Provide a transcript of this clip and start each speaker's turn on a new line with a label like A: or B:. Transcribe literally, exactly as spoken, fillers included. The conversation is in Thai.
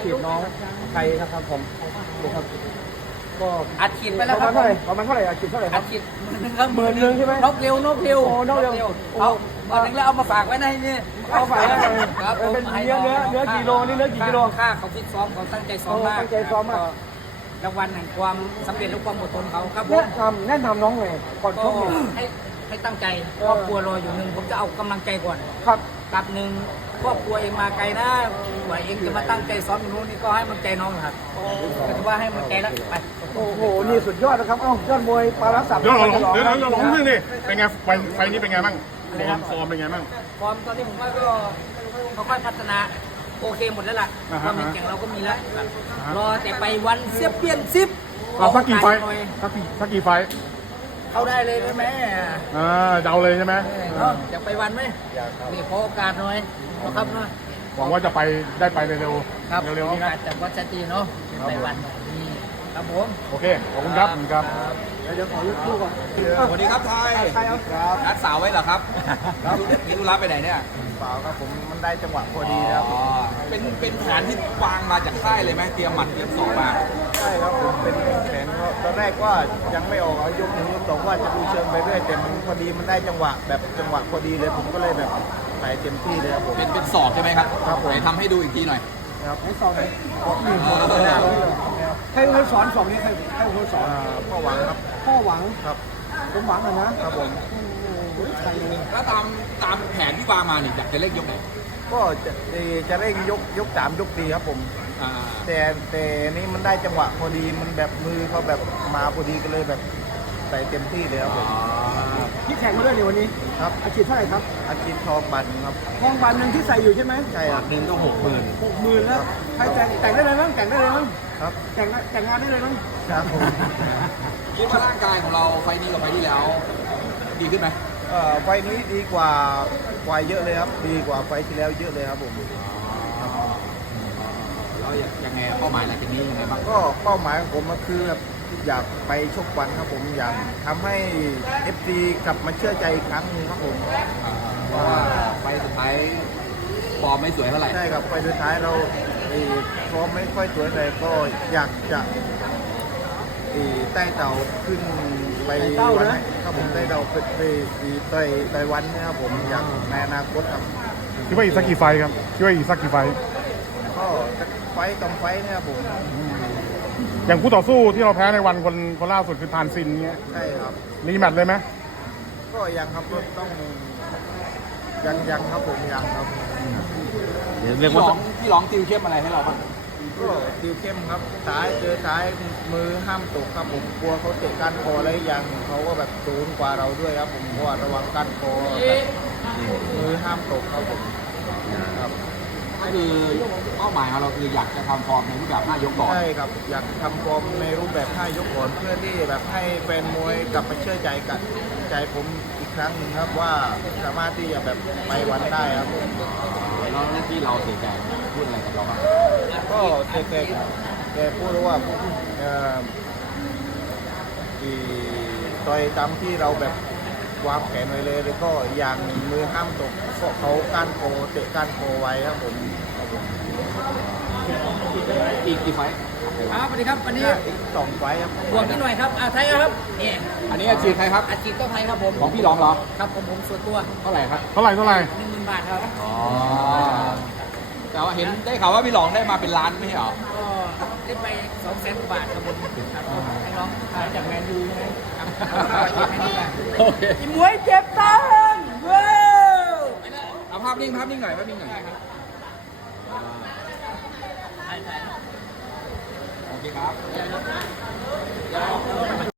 A: ฉีดน้องไทยนะครับผมดูครับก็
B: อัดฉีดไป
A: ป
B: แล้ว
A: ระ
B: ค
A: มา
B: รั
A: ณ
B: บ
A: เท่าไหร่ประมาณเท่าไหร่อาฉีดเท่าไหร่ค
B: อั
A: รับ
B: ดฉีดหมื่นหนึ่ง
A: หมื่นหนึ่งใช่ไหม
B: นกเร็วนกเร็ว
A: โอ้นกเร็ว
B: เอาหมื่นหนึ่งแล้วเอามาฝากไว้ในนี่
A: เอาฝากไว้เลย
B: ครับ
A: เป็นเนื้อเนื้อเนื้อกี่โลนี่เนื้อกี่กิโล
B: ค่าเขาฟิตซ้อมเขาตั้งใจซ้อมมาก
A: ตั้งใจซ้อมมาก
B: รางวัลแห่งความสำเร็จและความอดทนเขาครับผ
A: แนะ
B: ม
A: นำแนะนำน้องไงก่อนช
B: ก็
A: กเนี่ย
B: ให้ให้ตั้งใจครอบครัวรออยู่หนึ่งผมจะเอากำลังใจก่อน
A: ครับ
B: กับหนึ่งครอบครัวเองมาไกลนะกว่าเองจะมาตั้งใจซ้อมอยู่นู้นนี่ก็ให้มันใจน้องครับก็ถือว่าให้มันใจแล้วไป
A: โอ้โหนี่สุดยอดนะครับเอ้ายอดมวยปลารักษา
C: เดี๋ยวเราลองเดี๋ยวเราลองนิดนึงดิเป็นไงไฟไฟนี้เป็นไงบ้างฟอร์มฟอร์มเป็นไงบ้าง
B: ฟอร์มตอนนี้ผมว่าก็ค่อยๆพัฒนาโอเคหมดแล้วล่ะ
C: อ่า
B: ค
C: ฮะ
B: วามเป็นแข่งเราก็มีแล้วรอแต่ไปวันเสียเปลี่ยนซิป
C: เอาสักกี่ไฟ
B: หน่อย
C: สักกี่สักกี่ไฟ
B: เอาได้เลยได้ไหม
C: อ่าเดาเลยใช่ไหม
B: เนาะอยากไปวันไหมนี่ขอโอกาสหน่อยนะครับเนาะ
C: หวังว่าจะไปได้ไปเร็ว
B: ครับ
C: ๆเร็ว
B: ขอ
C: ๆ
B: โอ
C: นี้
B: กา
C: นะ
B: สจากวัดสตรีเนาะไปวันนี่ครับผม
C: โอเคขอบคุณครับขอบคุณครับ
A: เดี๋ยวขอลูกลูกก่อน
D: สวัสดีครับไทย
A: ใครเอาครับ
D: นัดสาวไว้เหรอครับครับมีธุระไปไหนเนี่ย
A: เปล่าครับผมมันได้จังหวะพอดีนะครับ
D: อ๋อเป็นเป็นแผนที่วางมาจากค่ายเลยไหมเตรียมหมัดเตรียมศอกมา
A: ใช่ครับผมเป็นแผนก็ตอนแรกว่ายังไม่ออกเอายกหนึ่งยกสองว่าจะดูเชิงไปเรื่อยแต่มันพอดีมันได้จังหวะแบบจังหวะพอดีเลยผมก็เลยแบบใส่เต็มที่เลยครับผม
D: เป็นเป็นศอกใช่ไหมครับ
A: ครับผม
D: ไหนทำให้ดูอีกทีหน่อย
A: ครับให้สอนให้บอกหนึ่งคนใครเป็นคนสอนสองนี้ใครใครเป็นคนสอนพ่อหวังครับพ่อหวังครับผมหวังอะนะครับผมใครเลย
D: แล้วตามตามแผนที่วางมาเนี่ยอยากจะเล่นยกไหน
A: ก็จะเอ่อจะเร่งยกยกสามยกสี่ครับผม
D: อ่า
A: แต่แต่นี่มันได้จังหวะพอดีมันแบบมือเขาแบบมาพอดีก็เลยแบบใส่เต็มที่เลยครับผมที่แข่งมาด้วยในวันนี้ครับอาชีพเท่าไหร่ครับอาชีพทองบันครับทองบันหนึ่งที่ใส่อยู่ใช่ไหมใช่ครับหนึ่งก็หกหมื่นหกหมื่นแล้วใครแต่งแต่งได้เลยมั้งแต่งได้เลยมั้งครับแต่งแต่งงานได้เลยมั้งครับผม
D: คิดว่าร่างกายของเราไฟล์นี้กับไฟล์ที่แล้ว ดีขึ้นไหม
A: เอ่อไฟล์นี้ดีกว่าไฟล์เยอะเลยครับดีกว่าไฟล์ที่แล้วเยอะเลยครับผม
D: แล้วยังไงเป้าหมายหลังจากนี้ยังไงบ้าง
A: ก็เป้าหมายของผมก็คือแบบอยากไปชกวันครับผมอยากทำให้ เอฟ ซี กลับมาเชื่อใจอีกครั้งหนึงครับผม
D: เพราะว่าไฟล์สุดท้ายฟอร์มไม่สวยเท่าไหร่
A: ใช่ครับไฟล์สุดท้ายเราเอ่อพร้อมไม่ค่อยสวยเลยก็อยากจะเอ่อใต้เต่าขึ้นไปวันไหนครับผมใต้เต่าไปไปไปไปวันเนะครับผมอยากในอนาคตครับ
C: คิดว่าอีกสักกี่ไฟครับคิดว่าอีกสักกี่ไฟ
A: ก็จะไฟต์ต้องไฟต์เนะครับผม
C: อย่างคู่ต่อสู้ที่เราแพ้ในวันคนคนล่าสุดคือทานซินเงี้ย
A: ใช่ครับ
C: รีแมตช์เลยไหม
A: ก็ยังครับก็ต้องยังยังครับผมยังครับ
D: พี่หลองพี่หลองติวเข้มอะไรให้เราบ้าง
A: ก็ติวเข้มครับซ้ายเจอซ้ายมือห้ามตกครับผมกลัวเขาเตะก้านคออะไรอย่างเขาก็แบบสูงกว่าเราด้วยครับผมเพราะว่าระวังก้านคอแบบมือห้ามตกครับผมครับ
D: ก็คือเป้าหมายของเราคืออยากจะทำฟอร์มในรูปแบบห้ายกก่อน
A: ใช่ครับอยากทำฟอร์มในรูปแบบห้ายกก่อนเพื่อที่แบบให้แฟนมวยกลับมาเชื่อใจกันใจผมอีกครั้งหนึ่งครับว่าสามารถที่จะแบบไปวันได้ครับผม
D: แล้วหน้าที่เราเสียใจพูดอะไรกับเราบ้าง
A: ก็แกแกแกพูดว่าเอ่ออีต่อยตามที่เราแบบวางแผนไว้เลยแล้วก็อย่างหนึ่งมือห้ามตกก็เขาก้านโคเตะก้านโคไว้ครับผมครับผม
D: อีกกี่ไฟท์
B: ครับสวัสดีครับวันนี้
A: อีกสองไฟล์ครับ
B: บวกนิดหน่อยครับอ่าไทยครับนี่
D: อันนี้อาชีพใครครับ
B: อาชีพก็ไทยครับผม
D: ของพี่หลองเหรอ
B: ครับผมผมส่วนตัว
D: เท่าไหร่ครับ
C: เท่าไหร่เท่าไหร่
B: หนึ่งหมื่นบาทครับ
D: อ๋อแต่ว่าเห็นได้ข่าวว่าพี่หลองได้มาเป็นล้านไม่ใช่เหรอ
B: ก็ได้ไปสองแสนกว่าบาทครับผมครับให้น้องขายจากแมนยูใช่ไหมครับให้นี่กัน
D: โอเค
B: อีมวยเจ็บตังค์เว้ย
D: เอาภาพนิ่งภาพนิ่งหน่อยภาพนิ่งหน่อย
B: ใช่ใช่
D: โอเคครับ